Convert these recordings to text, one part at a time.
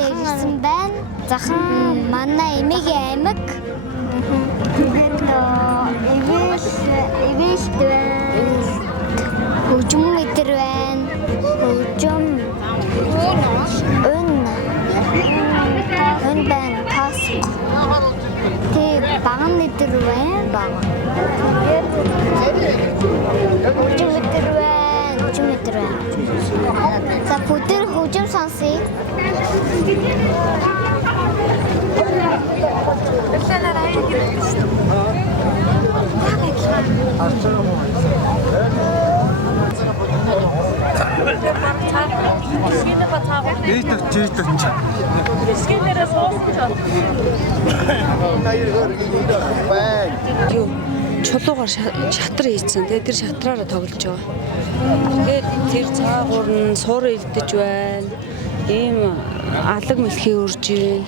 ирсэн байна. Захан манай эмээгийн аймаг. Эвэш байна. Хөгжим метр байна. Хөгжим өн байна. Тас. Тэг баган метр байна. Баган. Хөгжим метр байна. Хөгжим метр байна. За бүдэр хөгжим сонсъё. Чулуугаар шатар хийсэн. Тэгээд тэр шатраараа тоглож байгаа. Тэгээд тэр цаагуур нь суур илдэж байна. Ийм алаг мэлхий өрж байна.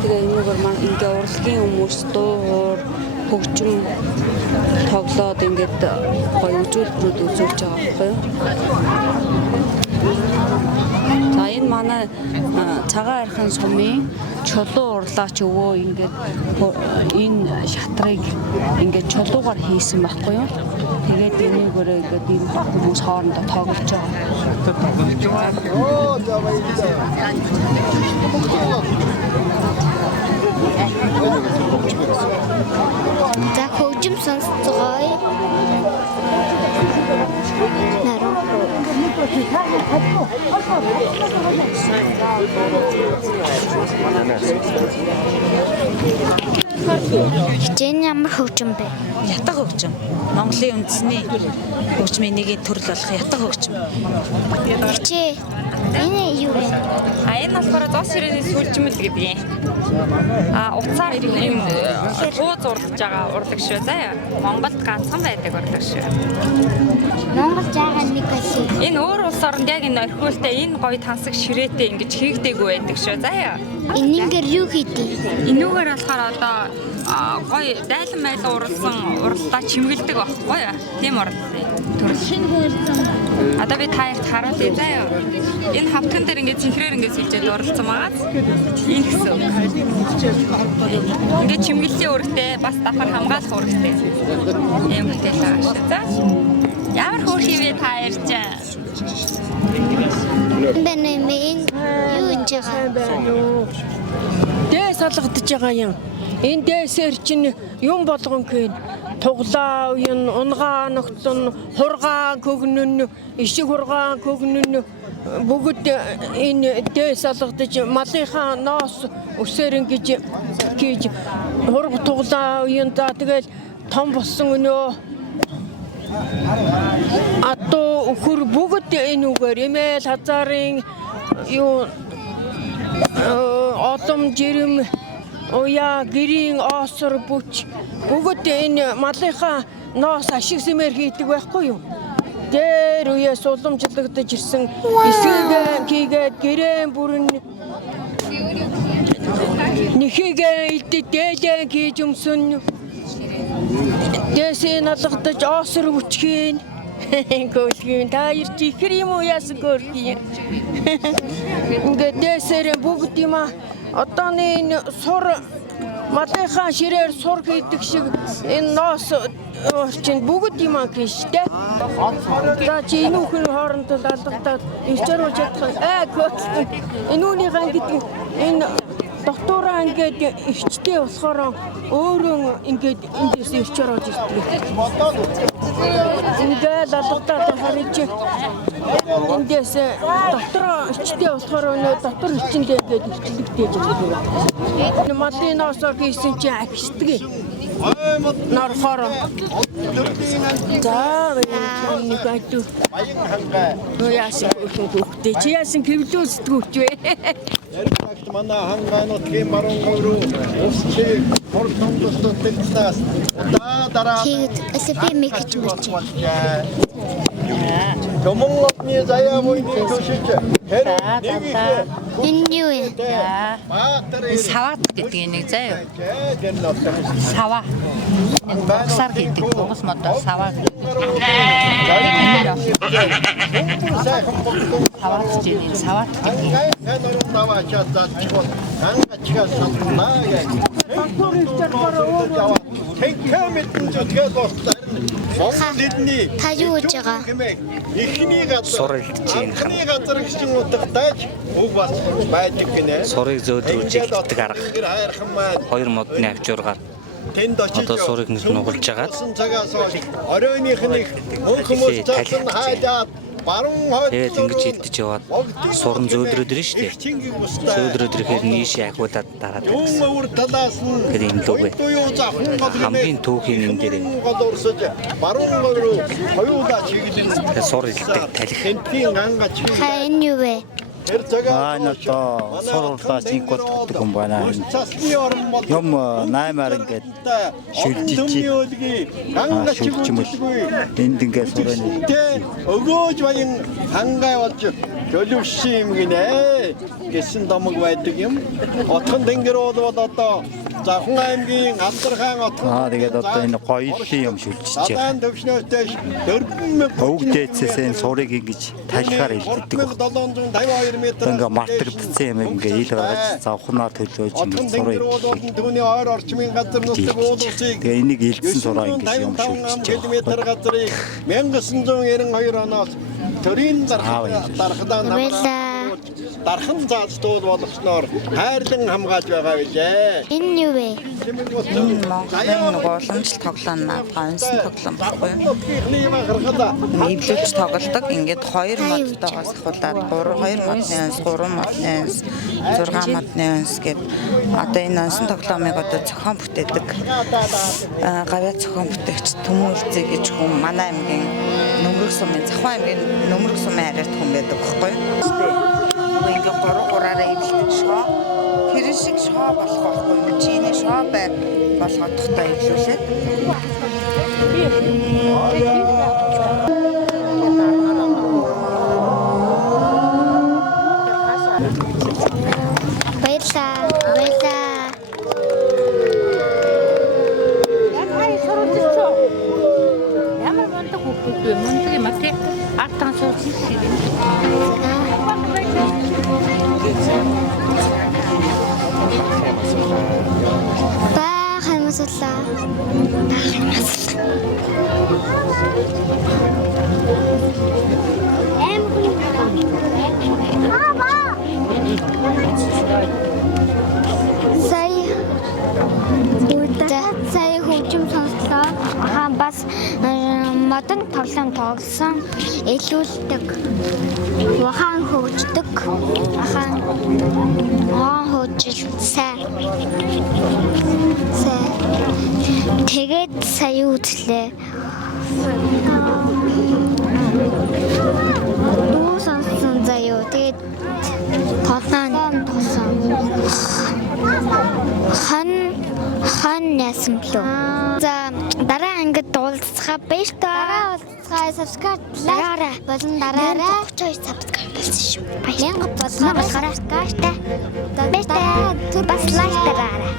Тэгээ энэгээр маань ингээ урлагийн хүмүүс дуугаар хөгжим тоглоод ингээд гоё үзүүлбэрүүд үзүүлж байгаа байхгүй юу? За энэ манай цагаан архын сумын чулуу урлаач өвөө ингээд энэ шатрыг ингээд чулуугаар хийсэн байхгүй юу? Тэгээд энэгээр ингээд ийм хүмүүс хоорондоо тоглож байгаа. За хөгжим сонсцгоё. Хичээн ямар хөгжим бэ? Ятаг хөгжим. Монголын үндэсний хөгжмийн нэг төрөл болох ятаг хөгжим. Хичээ. Энэ юу вэ? Энэ болохоор зоос ширээний сүлжмэл гэдэг юм. Уцаар ийм хууз урлаж байгаа урлаг шүү заяа. Монголд ганцхан байдаг урлаг шүү. Монгол жаагаа нэг ашиг. Энэ өөр улс оронд яг энэ орхиултай энэ гоё тансаг ширээтэй ингэж хийгдээгүй байдаг шүү заяа. Энийгээр юу хийдэг? Энүүгээр болохоор одоо гоё дайлан майлан урлсан уралдаа чимгэлдэг байхгүй юу? Тийм урлал. Одоо би таярт харуулъя заяа. Энэ хавтган дээр ингээд цэнхрээр ингээд сэлжээд уралцсан магаз. Энэ гэсэн. Ингээд чимгэллийн үүрэгтэй бас давхар хамгаалах үүрэгтэй. Ийм бүтээл байгаа шүү. За. Ямар хөөр хийвэ таярч. Бэнэмэн юу гэж байгаа? Дээс салгадж байгаа юм. Энэ дээсэр чинь юм болгон хийн туглаа уян унгаа ногтон хургаан көгнөн ишиг хургаан көгнөн бүгд энэ дээс салгадж малынхаа ноос өсөр ингэж хийж хург туглаа уян за тэгэл том болсон өнөө атуу өхөр бүгд энэ үгээр эмээл хазаарын юу одом жирэм уяа гэрийн оосор бүч бүгд энэ малынхаа ноос ашиг сэмэр хийдэг байхгүй юу? Дээр үеэс уламжлагдаж ирсэн эсэгээ хийгээд гэрэн бүрэн нэхигээ илдэ дээлээ хийж өмсөн дэсээ налгадаж оосор бүчхийн гөлгийн таир чихэр юм уу яасан гөлгийн ингээд дэсээр бүгд юм одооны энэ сур малынхаа ширээр сур хийдэг шиг энэ ноос чинь бүгд юм гэжтэй. За чи энүүхэн хоорондоо алгадаад ирчрүүлж чадах энүүнийхэн гэдэг энэ доктораа ингээд ирчтэй болохоор өөрөө ингээд эндээс ирчээр орж ирдэг. Ингээд алгадаад хариж эндээс доктор ирчтэй болохоор өнөө доктор ирчэндээ ингээд ирчлэгдээж байгаа. Малын ноосоо хийсэн чи ахичдаг. Нархаар. За нэг ату. Яасан хүүхдээ чи яасан кэвлүүлсдэгч вэ? Яригт манай хангаанууд тийм марангоруу усчиг хортондостон тэлснаас удаа дараа Тэгэд би мэгч мөч. 조목업니 자야 보이니 교실체. 내기 Энэ юу вэ? 마트를 Саваад гэдэг нэг заяа. 쟤 넣었다. Сава. Сар гэдэг. Уус модоо сава гэдэг. Саваад чинь саваад гэдэг. 나로 나와셨다 치고 강같이가 샀나야. 탱크에 뜬저가 뒀다. 몽디니 Та юу гэж байгаа? ихний газар Сурыг чинь хан. ихний газар гэж утгатай уг бас байдаг гинэ. Сурыг зөөдрүүлж ихдэг арга. Хоёр модны авчургаар тэнд очиж одоо сурыг нугалж агаад оройныхны хүмүүс цаасан хаажаад баруун хойд тэгээд ингэж илдэж яваад суран зөөдрөөд ирнэ шүү дээ. Зөөдрөөд ирэхээр нийшээ ахиудаад дараад байсан. өвөр талаас нь Тэр юм лүү бэ? Хамгийн түүхийн юм дээр баруун руу хоёулаа чиглэн тэгээд сур илдэг талих. тентийн ганга Та чиглэн энэ юу вэ? тэр цагаа одоо суруулаад инкод гэдэг юм байна. Юм 8-аар ингээд шүлжиж ганга шүлж юм бол энд ингээд сурын өгөөж баян хангай болж төлөвшсөн юм гинэ гэсэн домог байдаг юм. Отхон тэнгэр бол одоо Завхан аймгийн Алдархан отхон тэгээд одоо энэ гоёлын юм шүлжиж Адаан байна. төвшнөөтэй 4000 Өвгдээцээс сурыг ингэж талихаар илддэг баг. 752 м. Ингээ мартагдсан юм ингээ ил гаргаж завхнаар төлөөж Отхон ингэ тэнгэр сурыг. бол түүний ойр орчмын газар нутаг уулуусыг Тэгээ энийг илдсэн сураа ингэж юм 95 шүлжиж км байгаа. газрыг 1992 оноос төрийн дархадаа Баярлаа. дархан заалтууд болгосноор хайрлан хамгаалж байгаа билээ. Энэ юу вэ? Энэ Монголын нэг уламжлалт тоглоом онсон тоглоом баггүй юу? Нэвлүүлж тоглодог. Ингээд 2 модтойгоос ахуулаад 2 модны онс, 3 модны онс, 6 модны онс гэд одоо энэ онсон тоглоомыг одоо зохион бүтээдэг. Гавьяа зохион бүтээгч Төмөлзэй гэж хүн манай аймгийн Нөмрөг сумын Завхан аймгийн Нөмрөг сумын харьяат хүн байдаг байхгүй юу? Ингээ 3-3-аараа эвлдэг шоо. Тэрэн шиг шоо болох байхгүй юу? Чиний шоо байр болгохдоо эвлүүлээд. Баярлаа. Баярлаа. Ямар мундаг хүүхэд вэ? Мундаг юм аа тий. Артан суусан шиг. Бахаймасалаа. Сая хөгжим сонслоо. Бас модон тоглоом тоглосон. Илүүлдэг. Вахан хөгждөг. Вахан хөгжил сайн. Тэгээд сая үзлээ. Дуу сонсон заяа. Тэгээд тоглоом тоглосон. Хан ясан лөө. За дараа ангид уулзцаа баяр та. Дараа уулзцаа subscribe лайк болон дараарай. 32 subscribe болсон шүү. Баяр болно болохоор гаштай. Баяр та. Бас лайк дараарай.